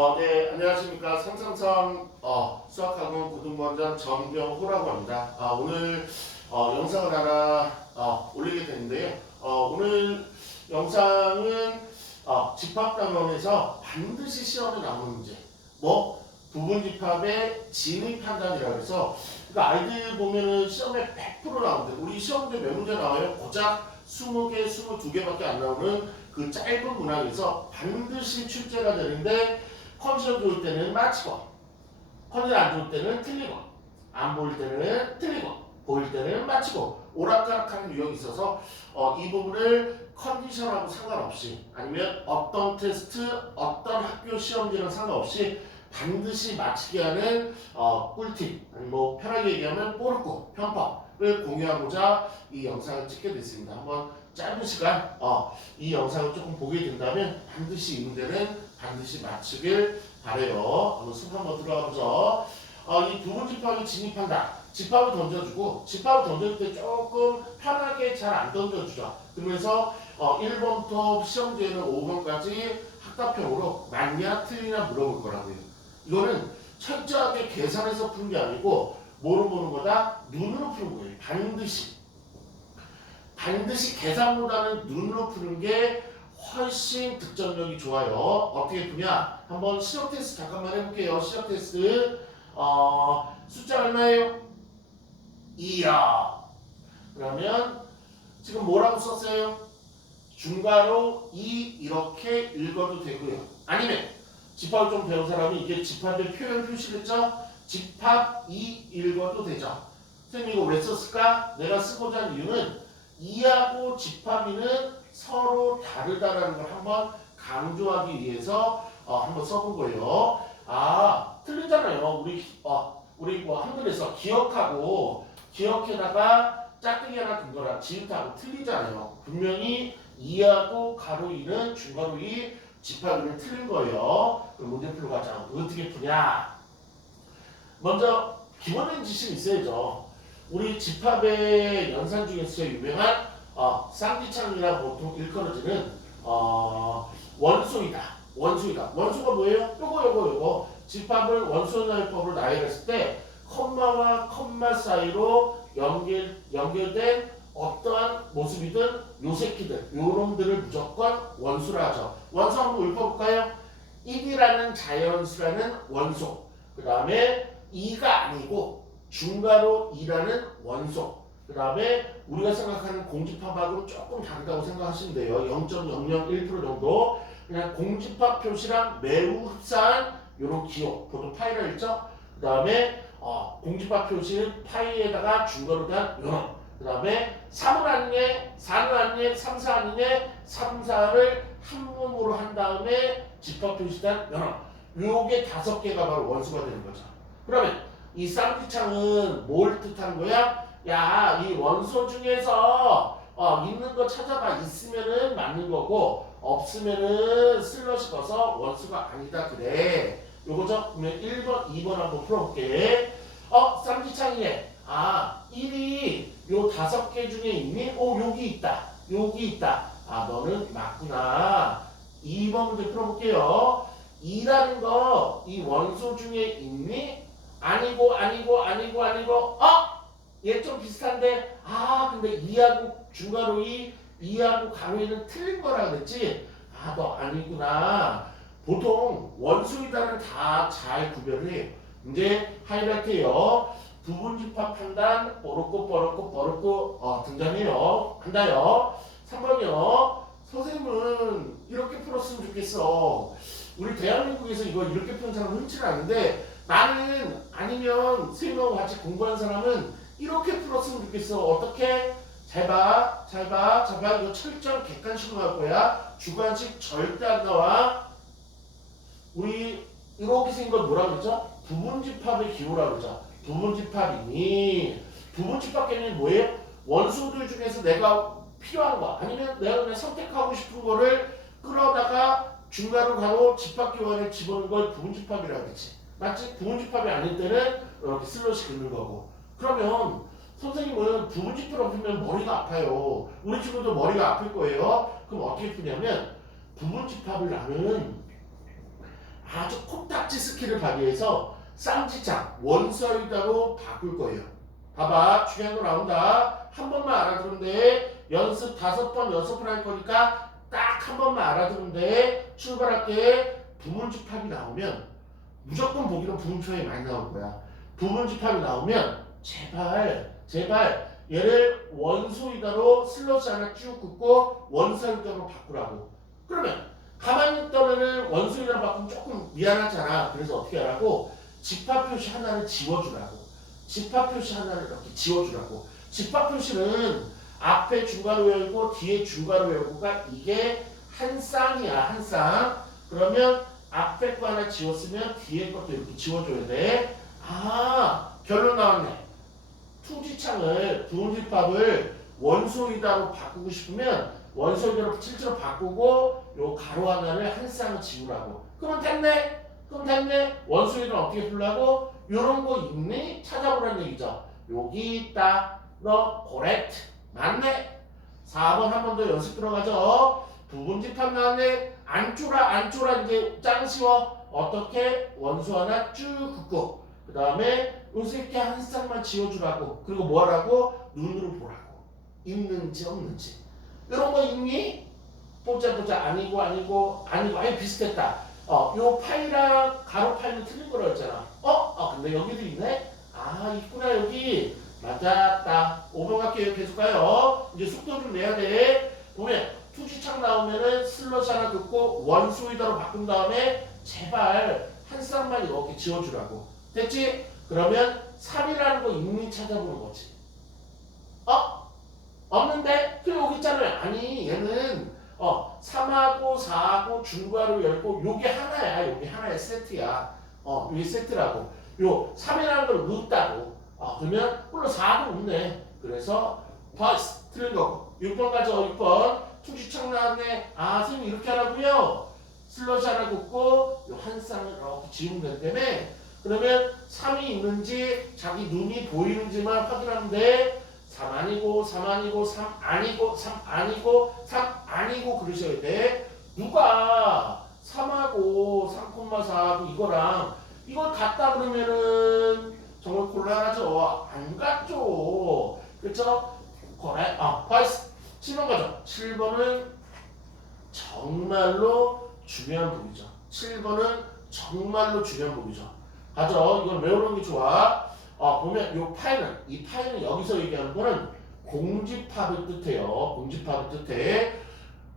어, 네, 안녕하십니까. 삼성삼 어, 수학학원 고등부원장 정병호라고 합니다. 아, 오늘 어, 영상을 하나 어, 올리게 됐는데요. 어, 오늘 영상은 어, 집합단원에서 반드시 시험에 나오는 문제. 뭐 부분 집합의 진위 판단이라고 해서 그러니까 아이들 보면은 시험에 100% 나오는데 우리 시험 문제 몇 문제 나와요? 고작 20개, 22개밖에 안 나오는 그 짧은 문항에서 반드시 출제가 되는데 컨디션 좋을 때는 맞히고 컨디션 안 좋을 때는 틀리고 안 보일 때는 틀리고 보일 때는 맞히고 오락가락하는 유형이 있어서 어, 이 부분을 컨디션하고 상관없이 아니면 어떤 테스트 어떤 학교 시험지랑 상관없이 반드시 맞히게 하는 어, 꿀팁 아니 뭐 편하게 얘기하면 뽀르고 편법을 공유하고자 이 영상을 찍게 됐습니다. 한번 짧은 시간 어, 이 영상을 조금 보게 된다면 반드시 이 문제는 반드시 맞추길 바래요. 수업 한번 들어가보죠. 어, 이 부분 집합을 진입한다. 집합을 던져주고 집합을 던질 때 조금 편하게 잘 안 던져주죠. 그러면서 어, 1번부터 시험지에는 5번까지 학답형으로 맞냐 틀리냐 물어볼 거라고요. 이거는 철저하게 계산해서 푸는 게 아니고 보는 거다? 눈으로 푸는 거예요. 반드시. 반드시 계산보다는 눈으로 푸는 게 훨씬 득점력이 좋아요. 어떻게 푸냐? 한번 시력 테스트 잠깐만 해볼게요. 시력 테스트. 어, 숫자 얼마예요? 2야. 그러면 지금 뭐라고 썼어요? 중괄호 2 이렇게 읽어도 되고요. 아니면 집합을 좀 배운 사람이 이게 집합의 표현 표시겠죠? 집합 2 읽어도 되죠. 선생님 이거 왜 썼을까? 내가 쓰고자 하는 이유는 2하고 집합이는 서로 다르다라는 걸 한번 강조하기 위해서 어, 한번 써본 거예요. 아 틀리잖아요. 우리 어, 우리 뭐 한글에서 기억하고 기억에다가 짝대기 하나 든 거랑 지읒하고 틀리잖아요. 분명히 2하고 가로 2는 중괄호 2 집합이는 틀린 거예요. 그럼 문제 풀러 가자. 어떻게 푸냐? 먼저 기본적인 지식이 있어야죠. 우리 집합의 연산 중에서 유명한 어, 쌍지창이라고 보통 일컬어지는 어, 원소이다. 원소이다. 원소가 뭐예요? 요거 요거 요거 집합을 원소연합법으로 나열했을 때 컴마와 컴마 사이로 연결 연결된 어떠한 모습이든 요 새끼들 요놈들을 무조건 원수라 하죠. 원소 한번 읊어볼까요? 1이라는 자연수라는 원소 그 다음에 2가 아니고 중괄호 2라는 원소 그 다음에 우리가 생각하는 공집합하고는 조금 다르다고 생각하시면 돼요. 0.001% 정도 그냥 공집합 표시랑 매우 흡사한 요런 기호 보통 파이라 했죠. 그 다음에 어, 공집합 표시는 파이에다가 중괄호 대한 요놈 그 다음에 3은 아니네 4는 아니네 3, 4 아니네 3, 4를 한 몸으로 한 다음에 집합 표시단 요놈 요게 다섯 개가 바로 원수가 되는 거죠. 그러면 이 쌍지창은 뭘 뜻하는 거야? 야, 이 원소 중에서 어, 있는 거 찾아봐. 있으면은 맞는 거고 없으면은 슬러시 거서 원수가 아니다 그래. 요거죠? 그러면 1번, 2번 한번 풀어볼게. 어, 쌍지창이네. 아, 1이 요 다섯 개 중에 있니? 오, 여기 있다. 여기 있다. 아, 너는 맞구나. 2번 문제 풀어볼게요. 2라는 거 이 원소 중에 있니? 아니고 아니고 아니고 아니고 어? 얘 좀 비슷한데 아 근데 2하고 중괄호 2 2하고 강호 2는 틀린 거라 그랬지? 아 너 아니구나. 보통 원수이다는 다 잘 구별을 해요. 이제 하이라이트예요. 부분집합 판단 뽀로꼬 뽀로꼬 뽀로꼬 어, 등장해요. 한다요. 3번이요. 선생님은 이렇게 풀었으면 좋겠어. 우리 대한민국에서 이걸 이렇게 푸는 사람 흔치 않은데 나는 아니면 선생님하고 같이 공부하는 사람은 이렇게 풀었으면 좋겠어. 어떻게? 잘 봐, 잘 봐, 잘 봐. 이거 철저한 객관식으로 할 거야. 주관식 절대 안 나와. 우리 이렇게 생긴 걸 뭐라 그러죠? 부분집합의 기호라 그러죠. 부분집합이니 부분집합 개념이 뭐예요? 원소들 중에서 내가 필요한 거 아니면 내가 그냥 선택하고 싶은 거를 끌어다가 중괄호 가로 집합기원에 집어넣은 걸 부분집합이라고 그러지. 맞지? 부분집합이 아닐 때는 이렇게 슬롯이 긋는 거고. 그러면 선생님은 부분집합을 풀면 머리가 아파요. 우리 친구도 머리가 아플 거예요. 그럼 어떻게 푸냐면 부분집합을 나는 아주 코딱지 스킬을 발휘해서 쌍지창 원서유다로 바꿀 거예요. 봐봐 중요한 거 나온다. 한 번만 알아두면 돼. 연습 다섯 번 여섯 번 할 거니까 딱 한 번만 알아두면 돼. 출발할게. 부분집합이 나오면 무조건 보기는 부분집합이 많이 나올 거야. 부분집합이 나오면 제발 제발 얘를 원소이다로 슬러시 하나 쭉 긋고 원소이다로 바꾸라고. 그러면 가만히 있던 원소이다로 바꾸면 조금 미안하잖아. 그래서 어떻게 하라고? 집합 표시 하나를 지워주라고. 집합 표시 하나를 이렇게 지워주라고. 집합 표시는 앞에 중괄호 외우고 뒤에 중괄호 외우고가 이게 한 쌍이야 한 쌍. 그러면 앞에 거 하나 지웠으면 뒤에 것도 이렇게 지워줘야 돼. 아 결론 나왔네. 투지창을 부분집합을 원소이다로 바꾸고 싶으면 원소이다로 실제로 바꾸고 요 가로 하나를 한 쌍을 지우라고. 그러면 됐네. 그럼 됐네. 원소이다를 어떻게 풀라고? 요런 거 있니? 찾아보라는 얘기죠. 여기 있다. 너 correct. 맞네. 4번 한 번 더 연습 들어가죠. 부분집합 나왔네. 안 쪼라 안 쪼라 이제 짱 쉬워. 어떻게 원소 하나 쭉 긋고 그 다음에 요새께 한 쌍만 지워주라고. 그리고 뭐 하라고? 눈으로 보라고. 있는지 없는지. 이런 거 있니? 보자 보자 아니고 아니고 아니고 아예 비슷했다. 어, 요 파이랑 가로 파이는 틀린 거라 했잖아. 어? 어, 근데 여기도 있네? 아, 있구나, 여기. 맞았다. 5번 갈게요. 계속 가요. 이제 속도 좀 내야 돼. 보면, 투지창 나오면은 슬러시 하나 긋고 원소이다로 바꾼 다음에 제발 한 쌍만 이렇게 지워주라고. 됐지? 그러면 3이라는 거 있니 찾아보는 거지. 어? 없는데? 그 여기 있잖아요. 아니, 얘는 어, 3하고 4하고 중괄호 열고 요게 하나야. 요게 하나의 세트야. 어, 요게 세트라고. 요 3이라는 걸 넣었다고. 어, 그러면 물론 4도 없네. 그래서 버스 틀린 거고. 6번 가죠. 6번. 투지창 나왔네. 아, 선생님 이렇게 하라고요. 슬러시 하나 긋고 요 한 쌍을 이렇게 지우면 때문에 그러면 3이 있는지 자기 눈이 보이는지만 확인하면 돼. 3 아니고 3 아니고 3 아니고 3 아니고 3 아니고 그러셔야 돼. 누가 3하고 3,4하고 이거랑 이걸 같다 그러면은 정말 곤란하죠. 안 같죠. 그렇죠? 거래. 아, 파이스. 7번 가죠. 7번은 정말로 중요한 부분이죠. 7번은 정말로 중요한 부분이죠. 가죠. 이걸 외우는 게 좋아. 어, 보면 요 파이는 이 파이는 여기서 얘기하는 거는 공집합을 뜻해요. 공집합을 뜻해.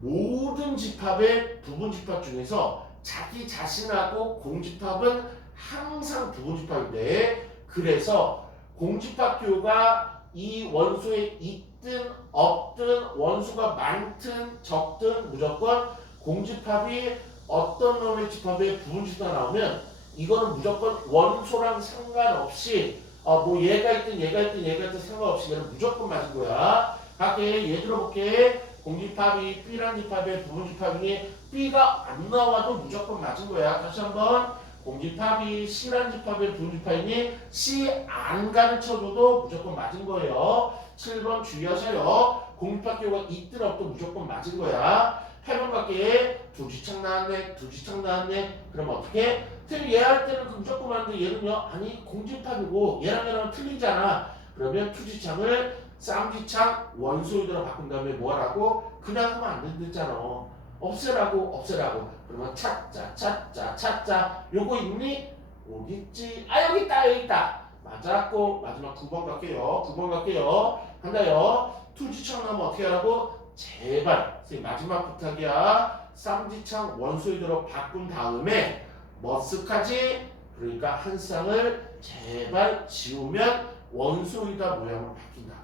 모든 집합의 부분 집합 중에서 자기 자신하고 공집합은 항상 부분 집합인데 그래서 공집합 교가 이 원소에 있든 없든 원소가 많든 적든 무조건 공집합이 어떤 놈의 집합에 부분 집합 나오면 이거는 무조건 원소랑 상관없이 어, 뭐 얘가 있든 얘가 있든 얘가 있든 상관없이 얘는 무조건 맞은 거야. 갈게 얘 들어볼게. 공집합이 B란 집합의 부분 집합이니 B가 안 나와도 무조건 맞은 거야. 다시 한번 공집합이 C란 집합의 부분 집합이니 C 안 가르쳐줘도 무조건 맞은 거예요. 7번 주의하셔요. 공집합 교가 있든 없든 무조건 맞은 거야. 8번 갈게. 두 지창 나왔네. 두 지창 나왔네. 그럼 어떻게? 틀 얘할 때는 맞는데 얘는요 아니 공집합이고 얘랑 얘랑 틀리잖아. 그러면 투지창을 쌍지창 원소유대로 바꾼 다음에 뭐하라고? 그냥 하면 안 된댔잖아. 없애라고 없애라고. 그러면 찾자 찾자 찾자. 요거 있니? 어디 있지. 아 여기 있다 여기 있다. 맞았고 마지막 9번 갈게요. 9번 갈게요. 한다요. 투지창 나면 어떻게 하라고? 제발 선생님 마지막 부탁이야. 쌍지창 원소유대로 바꾼 다음에 머쓱하지? 그러니까 한 쌍을 제발 지우면 원소이다 모양으로 바뀐다고.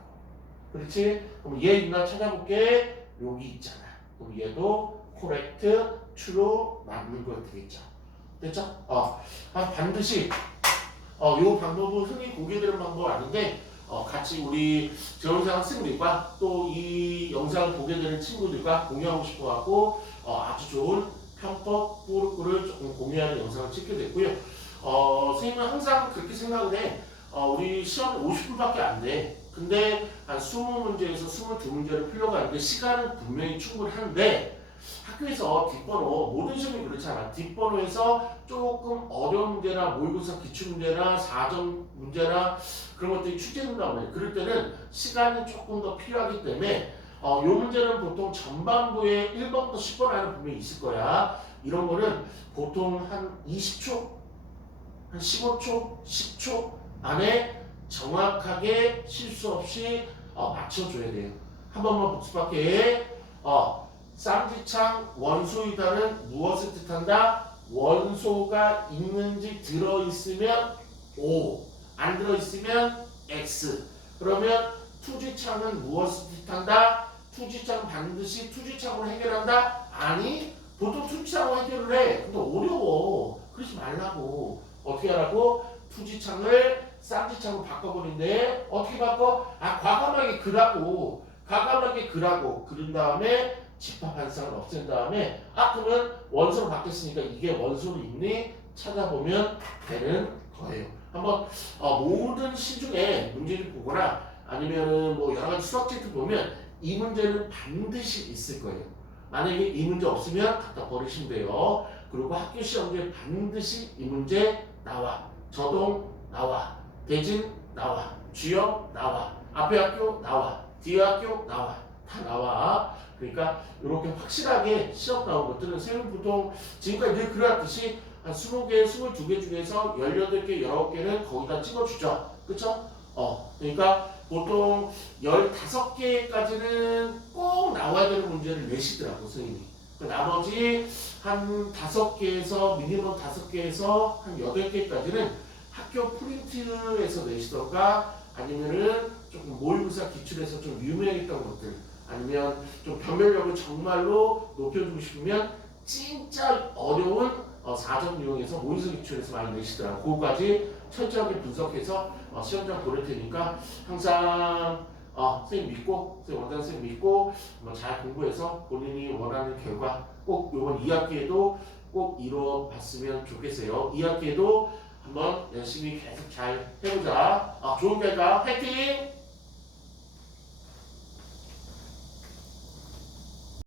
그렇지? 그럼 얘 있나 찾아볼게. 여기 있잖아. 그럼 얘도 코렉트, 트루 맞는 거 되겠죠. 됐죠? 어, 아, 반드시 어, 요 방법은 흔히 보게 되는 방법 아닌데 어, 같이 우리 재원생 학생들과 또 이 영상을 보게 되는 친구들과 공유하고 싶어하고 어, 아주 좋은 공유하는 영상을 찍게 됐고요. 어, 선생님은 항상 그렇게 생각을 해. 어, 우리 시험 50분밖에 안 돼. 근데 한 20문제에서 22문제를 풀려고 하는데 시간은 분명히 충분한데 학교에서 뒷번호 모든 시험이 그렇잖아. 뒷번호에서 조금 어려운 문제나 모의고사 기출 문제나 사정 문제나 그런 것들이 출제된단 말이에요. 그럴 때는 시간이 조금 더 필요하기 때문에 어, 요 문제는 보통 전반부에 1번부터 10번 안에 분명히 있을 거야. 이런 거는 보통 한 20초, 한 15초, 10초 안에 정확하게 실수 없이 어, 맞춰줘야 돼요. 한 번만 복습할게. 어, 쌍지창 원소이다는 무엇을 뜻한다? 원소가 있는지 들어있으면 O, 안 들어있으면 X. 그러면 투지창은 무엇을 뜻한다? 투지창 반드시 투지창으로 해결한다? 아니, 보통 투지창으로 해결을 해. 근데 어려워. 그러지 말라고. 어떻게 하라고? 투지창을 쌍지창으로 바꿔버린대. 어떻게 바꿔? 아, 과감하게 그라고. 과감하게 그라고. 그런 다음에 집합 반상을 없앤 다음에 아 그러면 원소로 바뀌었으니까 이게 원소로 있니 찾아보면 되는 거예요. 한번 어, 모든 시 중에 문제를 보거나 아니면은 뭐 여러 가지 수학 책들 보면 이 문제는 반드시 있을 거예요. 만약에 이 문제 없으면 갖다 버리시면 돼요. 그리고 학교 시험지에 반드시 이 문제 나와. 저동 나와. 대진 나와. 주역 나와. 앞에 학교 나와. 뒤에 학교 나와. 다 나와. 그러니까 이렇게 확실하게 시험 나온 것들은 쌤은 보통 지금까지 늘 그래왔듯이 한 20개, 22개 중에서 18개, 19개는 거기다 찍어주죠. 그쵸? 어, 그러니까 보통 15개까지는 꼭 나와야 되는 문제를 내시더라고, 선생님이. 그 나머지 한 5개에서, 미니멈 5개에서 한 8개까지는 학교 프린트에서 내시던가 아니면은 조금 모의고사 기출에서 좀 유명했던 것들 아니면 좀 변별력을 정말로 높여주고 싶으면 진짜 어려운 어, 사전 유형에서 모의고사 기출에서 많이 내시더라고 그거까지 철저하게 분석해서 어, 시험장 보낼 테니까 항상 어, 선생님 믿고 선생님 원장 선생님 믿고 잘 공부해서 본인이 원하는 결과 꼭 이번 2학기에도 꼭 이루어 봤으면 좋겠어요 2학기에도 한번 열심히 계속 잘 해보자 아, 좋은 결과 화이팅!